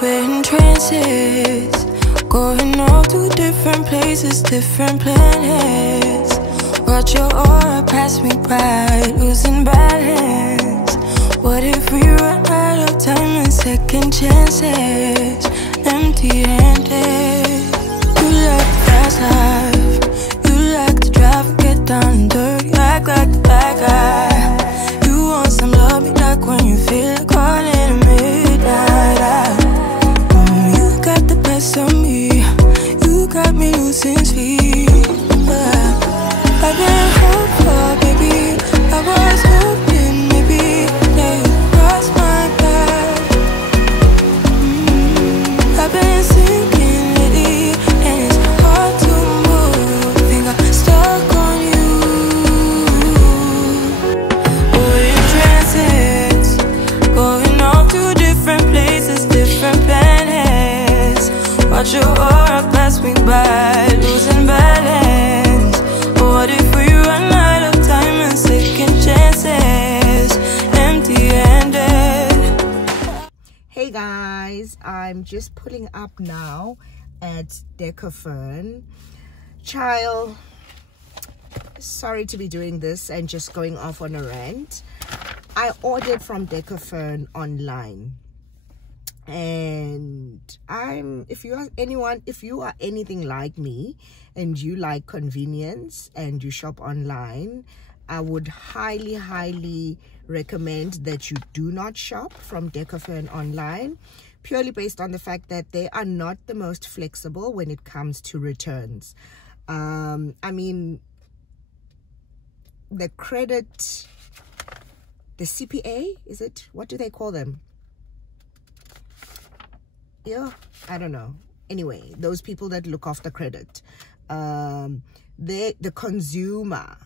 We're in trances, going off to different places, different planets. Watch your aura pass me by, losing balance. What if we run out of time and second chances? Empty-handed. You like the fast life, you like to drive and get down and dirty, act like the bad guy. You want some love, be like when you feel like calling at midnight. You got the best of me, you got me losing sleep. I've been hopeful, baby, I was hoping maybe that you'd cross my path. I've been sinking lately, and it's hard to move. Think I'm stuck on you. We're in transits, going off to different places, different planets. Watch your aura pass me by, losing balance. What if we run out of time and second chances? Empty-handed. Hey guys, I'm just pulling up now at Decofurn. Child, sorry to be doing this and just going off on a rant. I ordered from Decofurn online, and if you are anything like me and you like convenience and you shop online, I would highly recommend that you do not shop from Decofurn online, purely based on the fact that they are not the most flexible when it comes to returns. I mean, the credit, the CPA, is it? What do they call them? Yeah, I don't know. Anyway, those people that look after credit, the Consumer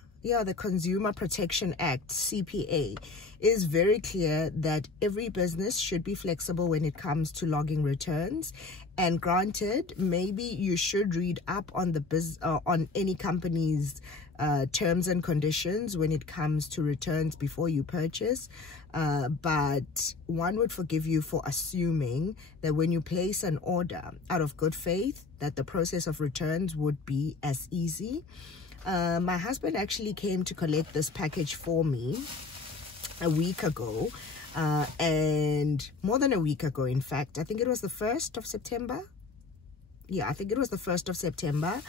Protection Act, CPA, is very clear that every business should be flexible when it comes to logging returns. And granted, maybe you should read up on on any company's terms and conditions when it comes to returns before you purchase. But one would forgive you for assuming that when you place an order out of good faith, that the process of returns would be as easy. My husband actually came to collect this package for me a week ago, and more than a week ago, in fact. I think it was the 1st of September. Yeah, I think it was the 1st of September.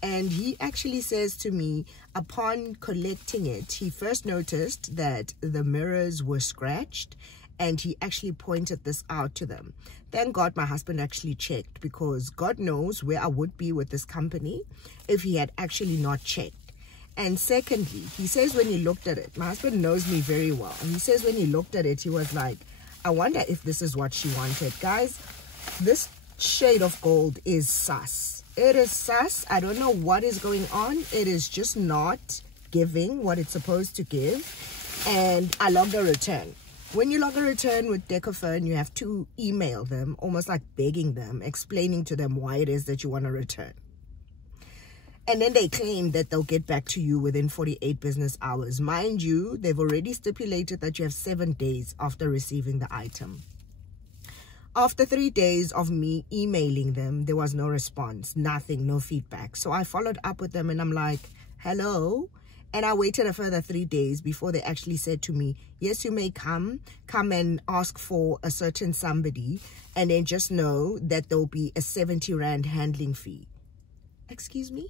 And he actually says to me, upon collecting it, he first noticed that the mirrors were scratched, and he actually pointed this out to them. Thank God my husband actually checked, because God knows where I would be with this company if he had actually not checked. And secondly, he says when he looked at it, my husband knows me very well, and he says when he looked at it, he was like, I wonder if this is what she wanted. Guys, this shade of gold is sus. It is sus. I don't know what is going on. It is just not giving what it's supposed to give. And I logged a return. When you log a return with Decofurn, you have to email them, almost like begging them, explaining to them why it is that you want to return. And then they claim that they'll get back to you within 48 business hours. Mind you, they've already stipulated that you have 7 days after receiving the item. After 3 days of me emailing them, there was no response, nothing, no feedback. So I followed up with them and I'm like, hello? And I waited a further 3 days before they actually said to me, yes, you may come and ask for a certain somebody, and then just know that there'll be a 70 Rand handling fee. Excuse me?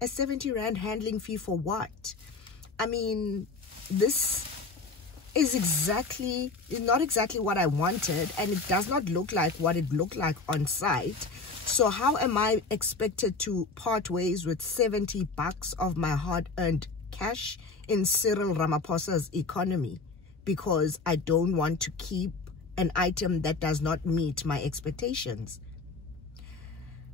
A 70 Rand handling fee for what? I mean, this is not exactly what I wanted, and it does not look like what it looked like on site. So how am I expected to part ways with 70 bucks of my hard-earned cash in Cyril Ramaphosa's economy because I don't want to keep an item that does not meet my expectations?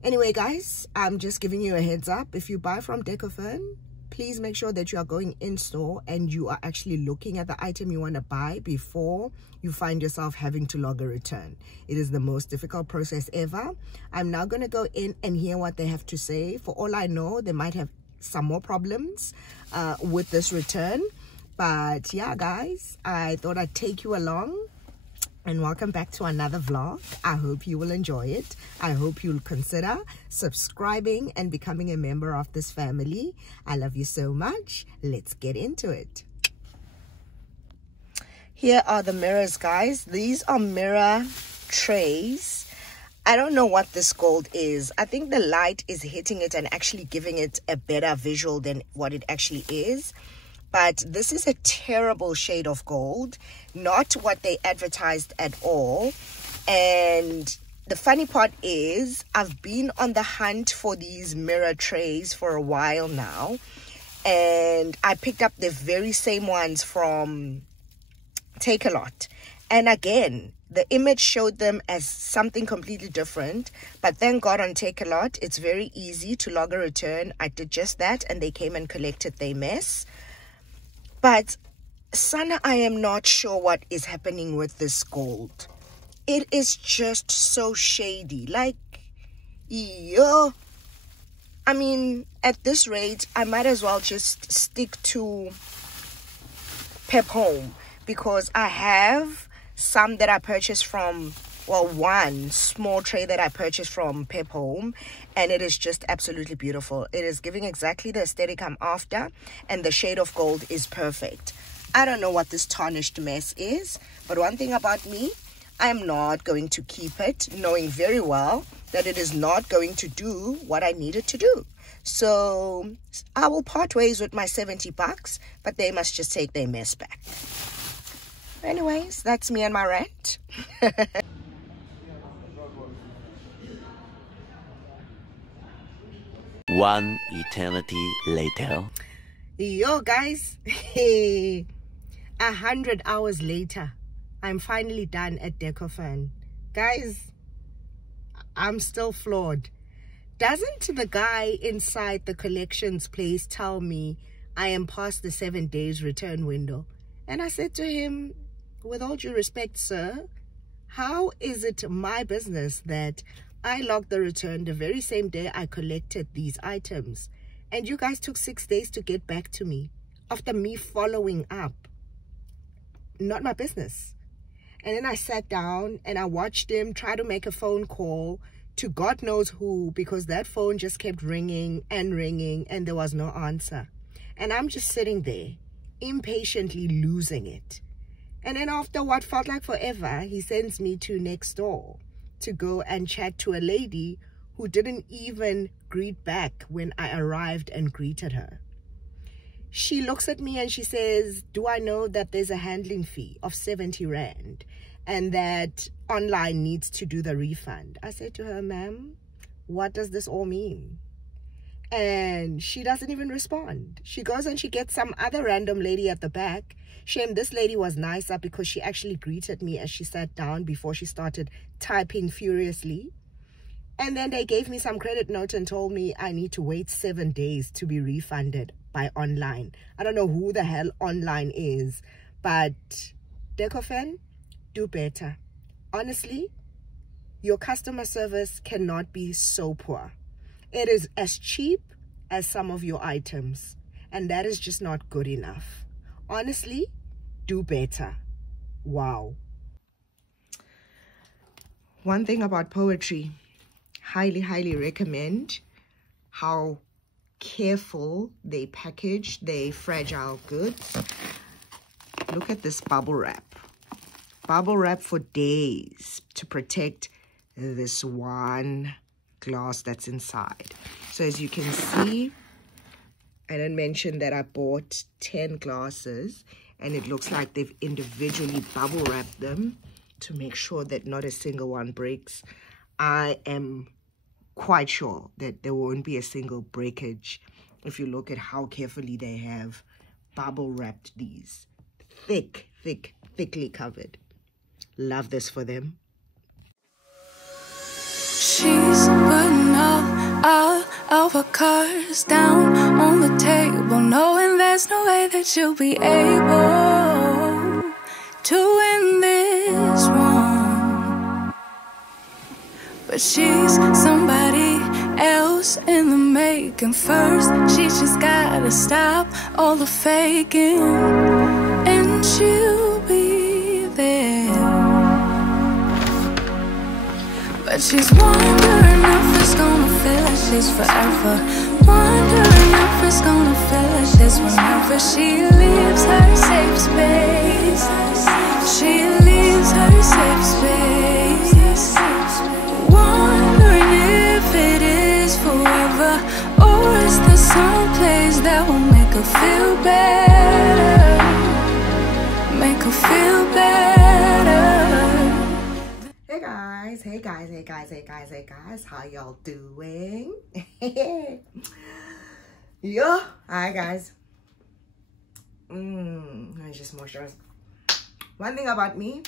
Anyway, guys, I'm just giving you a heads up. If you buy from Decofurn, please make sure that you are going in store and you are actually looking at the item you want to buy before you find yourself having to log a return. It is the most difficult process ever. I'm now going to go in and hear what they have to say. For all I know, they might have some more problems with this return. But yeah, guys, I thought I'd take you along and welcome back to another vlog. I hope you will enjoy it. I hope you'll consider subscribing and becoming a member of this family. I love you so much. Let's get into it. Here are the mirrors, guys. These are mirror trays. I don't know what this gold is. I think the light is hitting it and actually giving it a better visual than what it actually is. But this is a terrible shade of gold, not what they advertised at all. And the funny part is I've been on the hunt for these mirror trays for a while now. And I picked up the very same ones from Takealot. And again, the image showed them as something completely different. But thank God on Takealot, it's very easy to log a return. I did just that and they came and collected their mess. But Sana, I am not sure what is happening with this gold. It is just so shady. Like, yo. I mean, at this rate, I might as well just stick to Pep Home. Because I have some that I purchased from, well, one small tray that I purchased from Pep Home, and it is just absolutely beautiful. It is giving exactly the aesthetic I'm after, and the shade of gold is perfect. I don't know what this tarnished mess is, but one thing about me, I am not going to keep it, knowing very well that it is not going to do what I need it to do. So I will part ways with my 70 bucks, but they must just take their mess back. Anyways, that's me and my rant. One eternity later. Yo, guys. Hey, 100 hours later, I'm finally done at Decofurn. Guys, I'm still floored. Doesn't the guy inside the collections place tell me I am past the 7 days return window? And I said to him, with all due respect, sir, how is it my business that I logged the return the very same day I collected these items, and you guys took 6 days to get back to me after me following up? Not my business. And then I sat down and I watched him try to make a phone call to God knows who, because that phone just kept ringing and ringing and there was no answer. And I'm just sitting there, impatiently losing it. And then after what felt like forever, he sends me to next door to go and chat to a lady who didn't even greet back when I arrived and greeted her. She looks at me and she says, do I know that there's a handling fee of 70 Rand and that online needs to do the refund? I said to her, ma'am, what does this all mean? And she doesn't even respond. She goes and she gets some other random lady at the back. Shame this lady was nicer because she actually greeted me as she sat down before she started typing furiously. And then they gave me some credit note and told me I need to wait 7 days to be refunded by online. I don't know who the hell online is, but Decofurn, do better. Honestly, your customer service cannot be so poor. It is as cheap as some of your items, and that is just not good enough. Honestly, do better. Wow. One thing about poetry, highly recommend how careful they package their fragile goods. Look at this bubble wrap. Bubble wrap for days to protect this one glass that's inside. So as you can see, I didn't mention that I bought 10 glasses and it looks like they've individually bubble wrapped them to make sure that not a single one breaks. I am quite sure that there won't be a single breakage if you look at how carefully they have bubble wrapped these. Thickly covered. Love this for them. She's putting all of her cards down on the table, knowing there's no way that she'll be able to win this one. But she's somebody else in the making. First, she just gotta stop all the faking, and she'll be there But she's wondering if it's gonna feel like she's forever. Wondering if it's gonna feel like this whenever she leaves her safe space. She leaves her safe space. Wondering if it is forever, or is there some place that will make her feel better? Make her feel better. Hey guys, hey guys, hey guys, hey guys, hey guys, how y'all doing? Yo, hi guys. I just moisturize. One thing about me,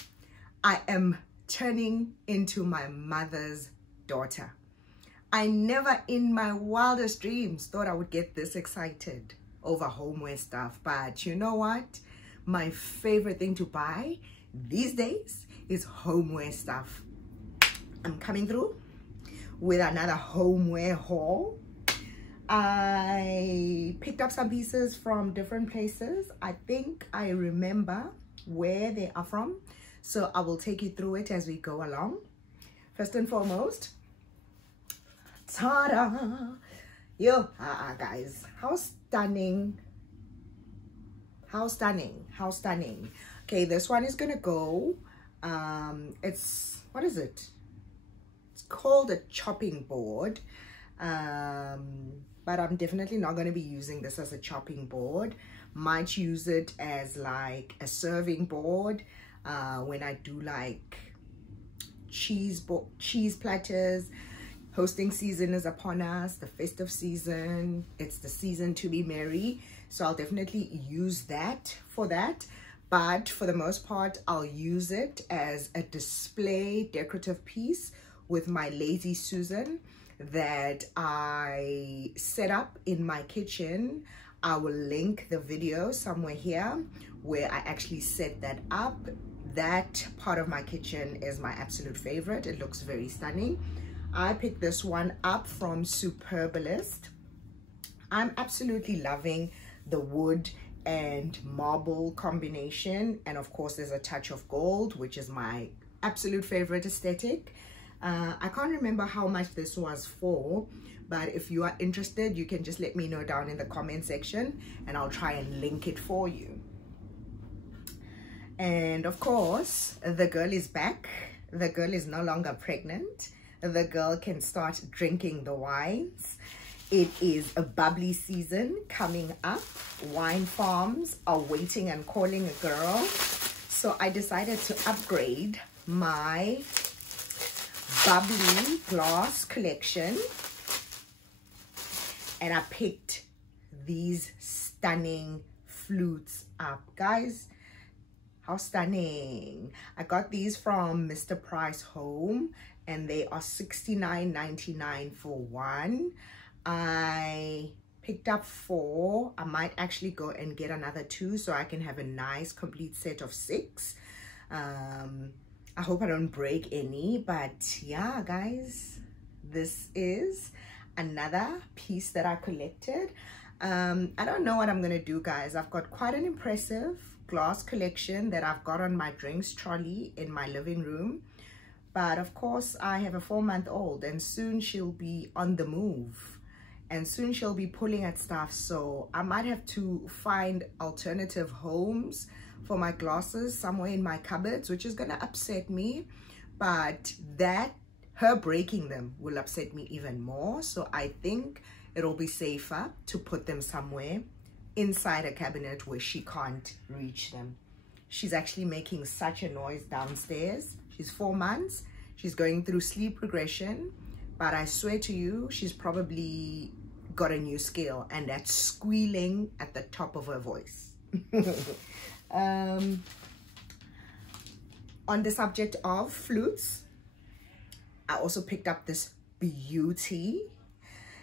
I am turning into my mother's daughter. I never in my wildest dreams thought I would get this excited over homeware stuff, but you know what? My favorite thing to buy these days is homeware stuff. I'm coming through with another homeware haul. I picked up some pieces from different places. I think I remember where they are from, so I will take you through it as we go along. First and foremost, ta-da! Yo, guys, how stunning. How stunning, how stunning. Okay, this one is gonna go, what is it? It's called a chopping board, but I'm definitely not gonna be using this as a chopping board. Might use it as like a serving board when I do like cheese platters. Hosting season is upon us, the festive season. It's the season to be merry. So I'll definitely use that for that. But for the most part, I'll use it as a display decorative piece with my Lazy Susan that I set up in my kitchen. I will link the video somewhere here where I actually set that up. That part of my kitchen is my absolute favorite. It looks very stunning. I picked this one up from Superbalist. I'm absolutely loving the wood and marble combination, and of course there's a touch of gold, which is my absolute favorite aesthetic. I can't remember how much this was for, but if you are interested, you can just let me know down in the comment section and I'll try and link it for you. And of course, the girl is back. The girl is no longer pregnant. The girl can start drinking the wines. It is a bubbly season coming up. Wine farms are waiting and calling a girl. So I decided to upgrade my bubbly glass collection. And I picked these stunning flutes up. Guys, how stunning. I got these from Mr. Price Home and they are $69.99 for one. I picked up 4. I might actually go and get another 2 so I can have a nice complete set of 6. I hope I don't break any, but yeah guys, this is another piece that I collected. I don't know what I'm gonna do, guys. I've got quite an impressive glass collection that I've got on my drinks trolley in my living room, but of course I have a 4-month-old and soon she'll be on the move and soon she'll be pulling at stuff, so I might have to find alternative homes for my glasses somewhere in my cupboards, which is gonna upset me, but that her breaking them will upset me even more. So I think it'll be safer to put them somewhere inside a cabinet where she can't reach them. She's actually making such a noise downstairs. She's 4 months. She's going through sleep regression, but I swear to you, she's probably got a new skill, and that's squealing at the top of her voice. On the subject of flutes, I also picked up this beauty.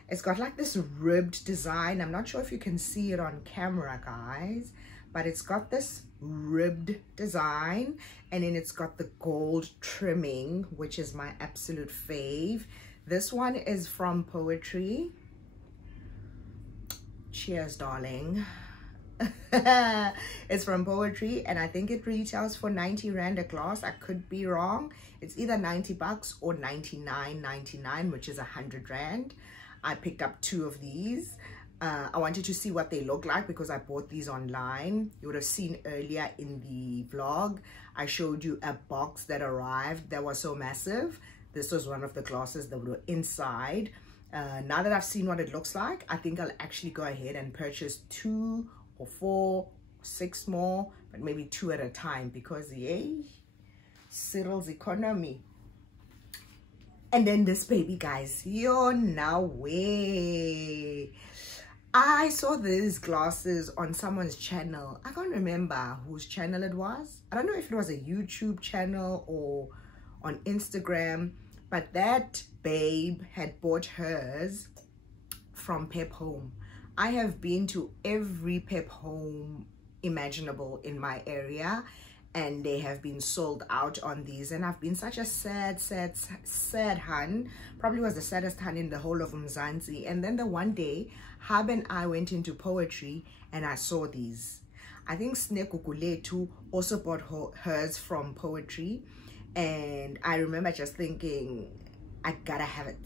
It's got like this ribbed design. I'm not sure if you can see it on camera, guys, but it's got this ribbed design, and then it's got the gold trimming, which is my absolute fave. This one is from Poetry. Cheers, darling. It's from Poetry, and I think it retails for 90 Rand a glass. I could be wrong. It's either 90 bucks or 99.99, which is 100 Rand. I picked up 2 of these. I wanted to see what they look like because I bought these online. You would have seen earlier in the vlog, I showed you a box that arrived that was so massive. This was one of the glasses that were inside. Now that I've seen what it looks like, I think I'll actually go ahead and purchase 2 or 4 or 6 more, but maybe 2 at a time because yay, Cyril's economy. And then this baby, guys, yo, now way. I saw these glasses on someone's channel. I can't remember whose channel it was. I don't know if it was a YouTube channel or on Instagram, but that babe had bought hers from Pep Home. I have been to every Pep Home imaginable in my area, and they have been sold out on these, and I've been such a sad hun. Probably was the saddest hun in the whole of Mzansi. And then the one day Hab and I went into Poetry and I saw these. I think Snekukuletu also bought hers from Poetry, and I remember just thinking, I gotta have it,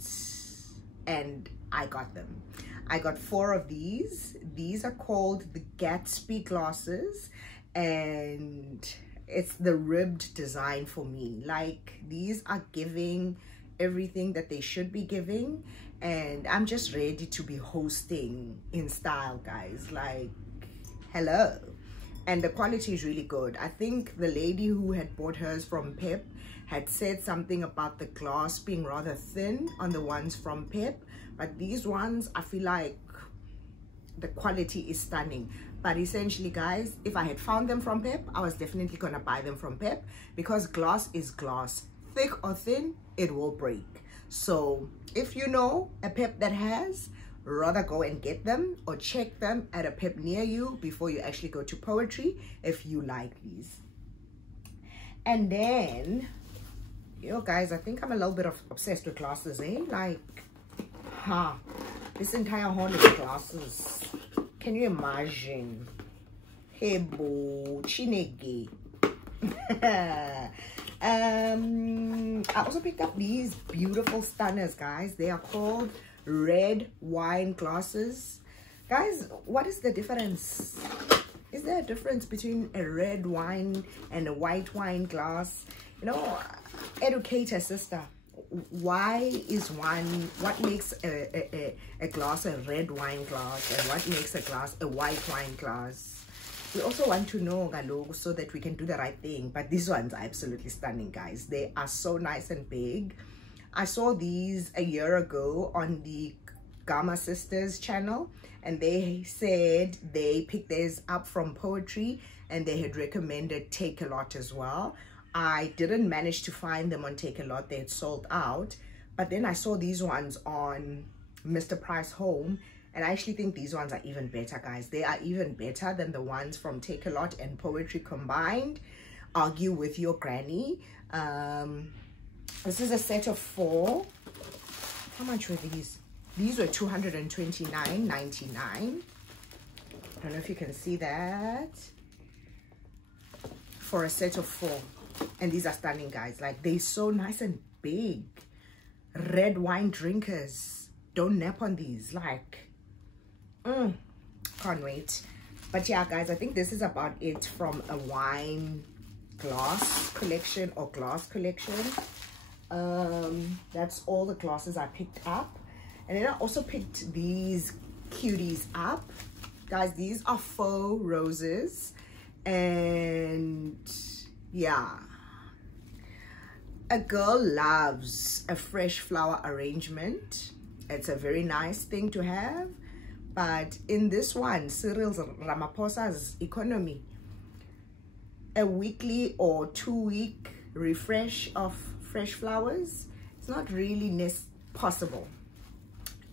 and I got them. I got 4 of these. These are called the Gatsby glasses, and it's the ribbed design for me. Like, these are giving everything that they should be giving, and I'm just ready to be hosting in style, guys. Like, hello. And the quality is really good. I think the lady who had bought hers from Pep had said something about the glass being rather thin on the ones from Pep, but these ones, I feel like the quality is stunning. But essentially, guys, if I had found them from Pep, I was definitely gonna buy them from Pep, because glass is glass. Thick or thin, it will break. So if you know a Pep that has, rather go and get them or check them at a Pep near you before you actually go to Poetry if you like these. And then, yo guys, I think I'm a little bit obsessed with glasses, eh? Like, this entire haul is glasses. Can you imagine? Hey boo, chinege. I also picked up these beautiful stunners, guys. They are called red wine glasses. Guys, what is the difference? Is there a difference between a red wine and a white wine glass? You know, educate a sister. Why is one, what makes a glass a red wine glass, and what makes a glass a white wine glass? We also want to know, Galo, so that we can do the right thing. But these ones are absolutely stunning, guys. They are so nice and big. I saw these a year ago on the Gamma Sisters channel, and they said they picked theirs up from Poetry, and they had recommended Take a Lot as well. I didn't manage to find them on Take a Lot. They had sold out. But then I saw these ones on Mr. Price Home, and I actually think these ones are even better, guys. They are even better than the ones from Take a Lot and Poetry combined. Argue with your granny. This is a set of 4. How much were these? These were 229.99. I don't know if you can see that. For a set of 4. And these are stunning, guys. Like, they're so nice and big. Red wine drinkers, don't nap on these. Like, can't wait. But yeah, guys, I think this is about it from a wine glass collection or glass collection. That's all the glasses I picked up. And then I also picked these cuties up, guys. These are faux roses, and yeah, a girl loves a fresh flower arrangement. It's a very nice thing to have. But in this one, Cyril's Ramaphosa's economy, a weekly or 2-week refresh of fresh flowers, it's not really possible.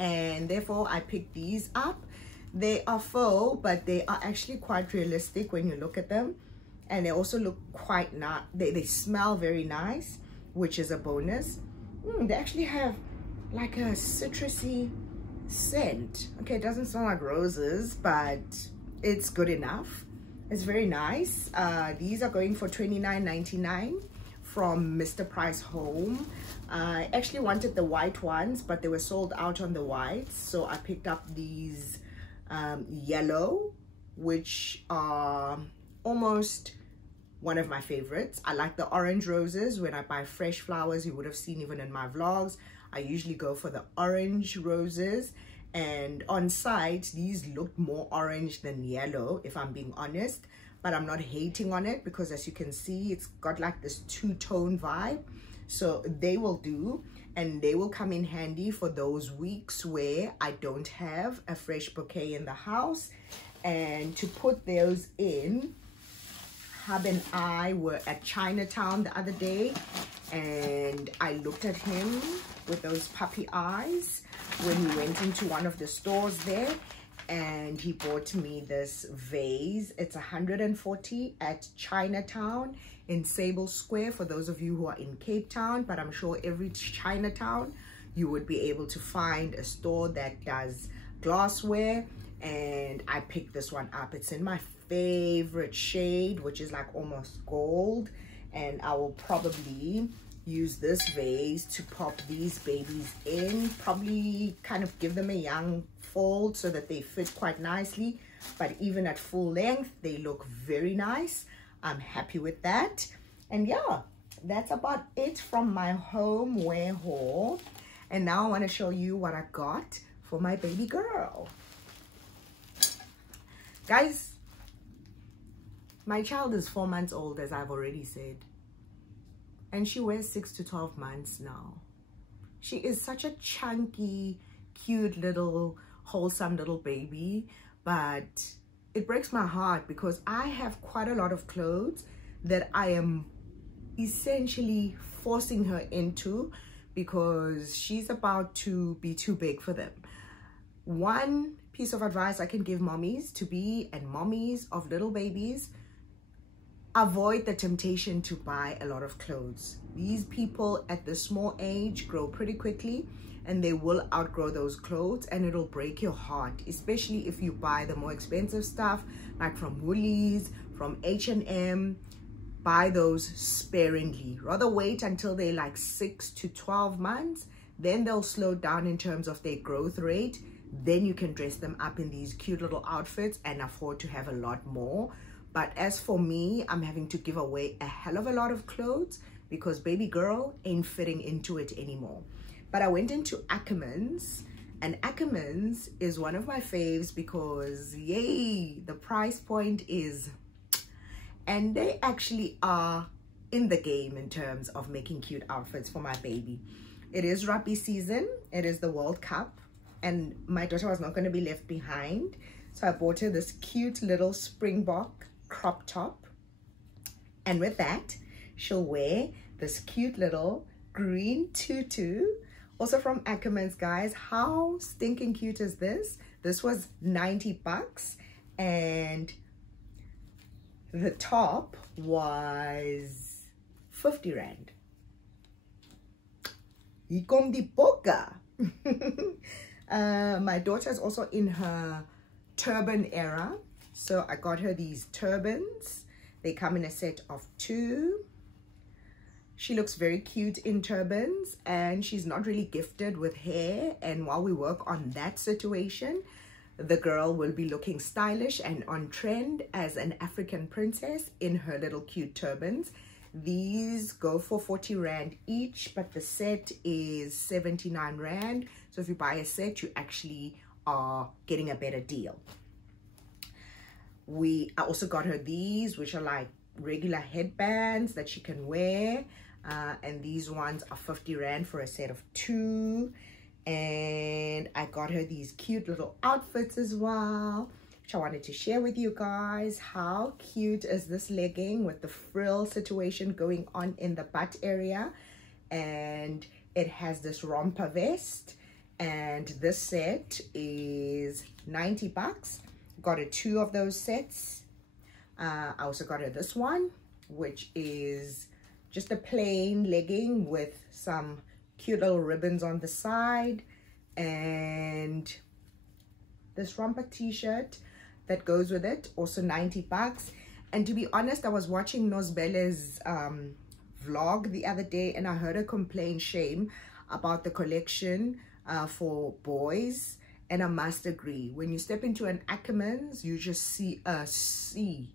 And therefore I picked these up. They are faux, but they are actually quite realistic when you look at them, and they also look quite nice. They smell very nice, which is a bonus. They actually have like a citrusy scent. Okay, it doesn't smell like roses, but it's good enough. It's very nice. These are going for $29.99 from Mr. Price Home. I actually wanted the white ones, but they were sold out on the whites, so I picked up these yellow, which are almost one of my favorites. I like the orange roses. When I buy fresh flowers, you would have seen even in my vlogs, I usually go for the orange roses, and on site these look more orange than yellow, if I'm being honest, but I'm not hating on it because as you can see, it's got like this two-tone vibe. So they will do, and they will come in handy for those weeks where I don't have a fresh bouquet in the house. And to put those in, Hub and I were at Chinatown the other day, and I looked at him with those puppy eyes when we went into one of the stores there, and he bought me this vase. It's $140 at Chinatown in Sable Square, for those of you who are in Cape Town, but I'm sure every Chinatown you would be able to find a store that does glassware. And I picked this one up. It's in my favorite shade, which is like almost gold, and I will probably use this vase to pop these babies in, probably kind of give them a young fold so that they fit quite nicely, but even at full length they look very nice. I'm happy with that. And yeah, that's about it from my homeware haul. And now I want to show you what I got for my baby girl. Guys, my child is 4 months old, as I've already said, and she wears 6 to 12 months now. She is such a chunky, cute little, wholesome little baby, but it breaks my heart because I have quite a lot of clothes that I am essentially forcing her into because she's about to be too big for them. One piece of advice I can give mommies to be and mommies of little babies: avoid the temptation to buy a lot of clothes. These people at this small age grow pretty quickly, and they will outgrow those clothes, and it'll break your heart, especially if you buy the more expensive stuff like from Woolies, from H&M. Buy those sparingly. Rather wait until they're like 6 to 12 months, then they'll slow down in terms of their growth rate. Then you can dress them up in these cute little outfits and afford to have a lot more. But as for me, I'm having to give away a hell of a lot of clothes because baby girl ain't fitting into it anymore. But I went into Ackermans, and Ackermans is one of my faves because yay, the price point is, and they actually are in the game in terms of making cute outfits for my baby. It is rugby season, it is the World Cup, and my daughter was not going to be left behind, so I bought her this cute little Springbok crop top, and with that she'll wear this cute little green tutu, also from Ackermans. Guys, how stinking cute is this? This was 90 bucks, and the top was 50 rand. Hier kom die poka. My daughter's also in her turban era, so I got her these turbans. They come in a set of 2. She looks very cute in turbans, and she's not really gifted with hair, and while we work on that situation, the girl will be looking stylish and on trend as an African princess in her little cute turbans. These go for 40 rand each, but the set is 79 rand. So if you buy a set, you actually are getting a better deal. I also got her these, which are like regular headbands that she can wear. And these ones are 50 rand for a set of 2. And I got her these cute little outfits as well, which I wanted to share with you guys. How cute is this legging with the frill situation going on in the butt area, and it has this romper vest, and this set is 90 bucks. Got her 2 of those sets. I also got her this one, which is just a plain legging with some cute little ribbons on the side, and this romper t-shirt. that goes with it, also 90 bucks. And to be honest, I was watching Nosbele's vlog the other day, and I heard her complain shame about the collection for boys. And I must agree, when you step into an Ackermans, you just see a sea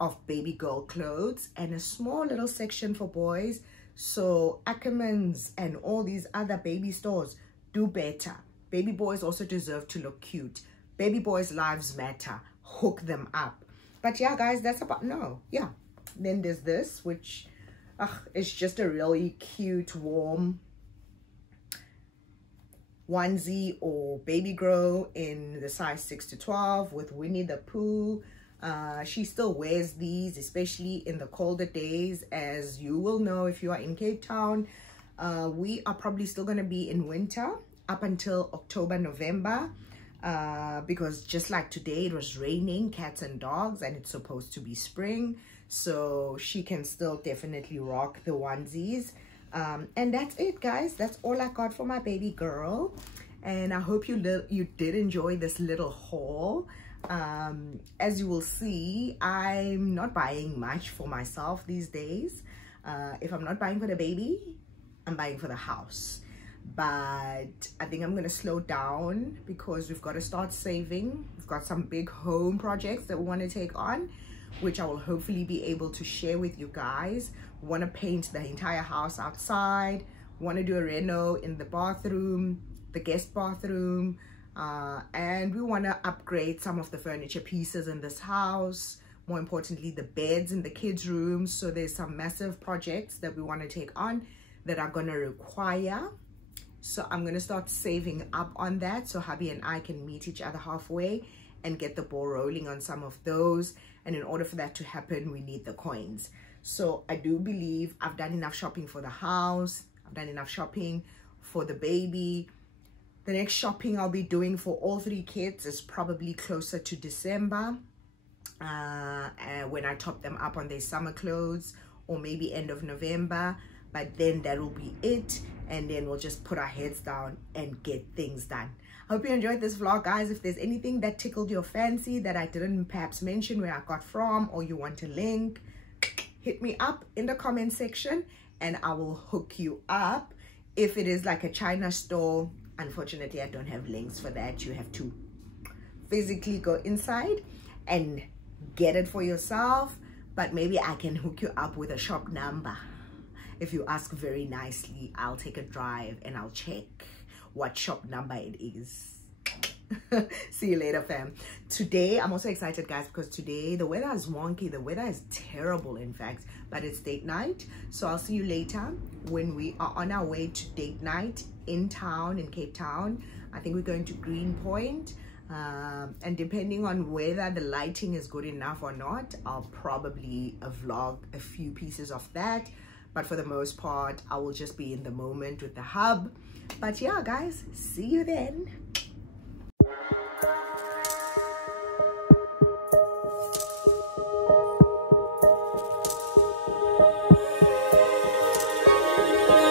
of baby girl clothes and a small little section for boys. So Ackermans and all these other baby stores, do better. Baby boys also deserve to look cute. Baby boys' lives matter. Hook them up. But yeah, guys, that's about, no, yeah. Then there's this, which is just a really cute, warm onesie or baby grow in the size 6 to 12 with Winnie the Pooh. She still wears these, especially in the colder days. As you will know, if you are in Cape Town, we are probably still going to be in winter up until October, November. Because just like today, it was raining cats and dogs, and it's supposed to be spring, so she can still definitely rock the onesies. And that's it, guys. That's all I got for my baby girl, and I hope you did enjoy this little haul. As you will see, I'm not buying much for myself these days. If I'm not buying for the baby, I'm buying for the house. But I think I'm going to slow down because we've got to start saving. We've got some big home projects that we want to take on, which I will hopefully be able to share with you guys. We want to paint the entire house outside. We want to do a reno in the bathroom, the guest bathroom, and we want to upgrade some of the furniture pieces in this house. More importantly, the beds in the kids' rooms. So there's some massive projects that we want to take on that are going to require. So I'm going to start saving up on that so hubby and I can meet each other halfway and get the ball rolling on some of those. And in order for that to happen, we need the coins. So I do believe I've done enough shopping for the house. I've done enough shopping for the baby. The next shopping I'll be doing for all 3 kids is probably closer to December. When I top them up on their summer clothes, or maybe end of November. But then that will be it, and then we'll just put our heads down and get things done. I hope you enjoyed this vlog, guys. If there's anything that tickled your fancy that I didn't perhaps mention where I got from, or you want a link, hit me up in the comment section and I will hook you up. If it is like a China store, unfortunately I don't have links for that. You have to physically go inside and get it for yourself, but maybe I can hook you up with a shop number. If you ask very nicely, I'll take a drive and I'll check what shop number it is. See you later, fam. Today, I'm also excited, guys, because today the weather is wonky. The weather is terrible, in fact, but it's date night. So I'll see you later when we are on our way to date night in town, in Cape Town. I think we're going to Greenpoint. And depending on whether the lighting is good enough or not, I'll probably vlog a few pieces of that. But for the most part, I will just be in the moment with the hub. But yeah, guys, see you then.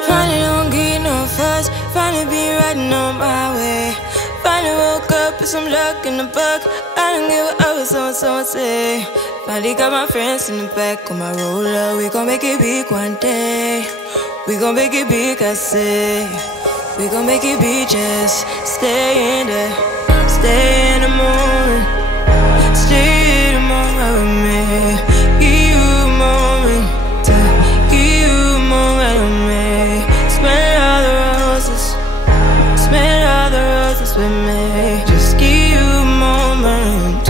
Finally don't get no fuss, finally be riding on my way. Finally woke up with some luck in the book. I don't give a what someone say. Finally got my friends in the back of my roller. We gon' make it big one day. We gon' make it big, I say. We gon' make it big, just stay in there. Stay in the moment. Stay in the moment with me. Give you a moment. Give you a moment with me. Smell all the roses. Smell all the roses with me. Just give you a moment.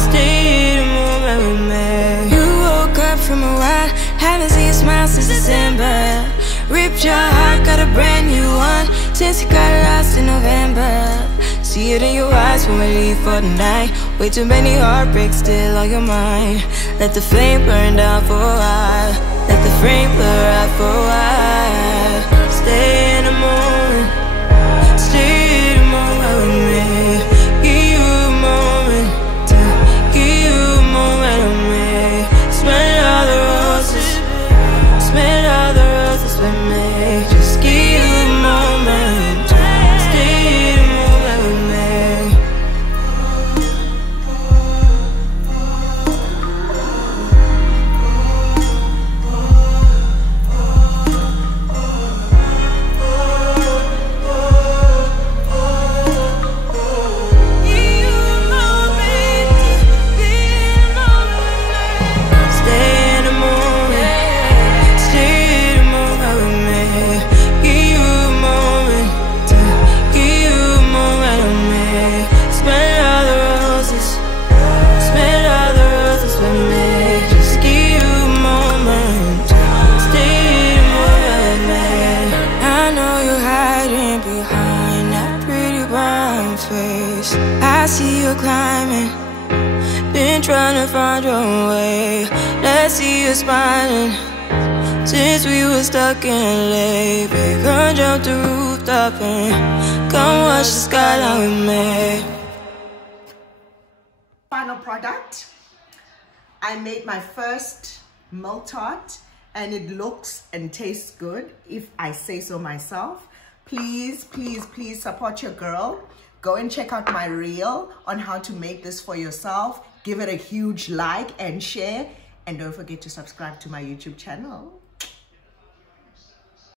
Stay in the moment with me. You woke up from a while, haven't seen you smile since December. Ripped your heart, got a brand new one since you got lost in November. See it in your eyes when we leave for the night. Way too many heartbreaks still on your mind. Let the flame burn down for a while. Let the flame blur out for a while. Stay in the moment. Stay in the moment with me. Give you a moment. Give you a moment with me. Smell all the roses. Smell all the roses with me. Just give you a moment. Stay in the moment with me. trying to find your way. Let's see you smiling. Since we were stuck in LA, babe, come jump the rooftop and come watch the skyline we made. Final product. I made my first milk tart and it looks and tastes good, if I say so myself. Please, please, please support your girl. Go and check out my reel on how to make this for yourself. Give it a huge like and share. And don't forget to subscribe to my YouTube channel.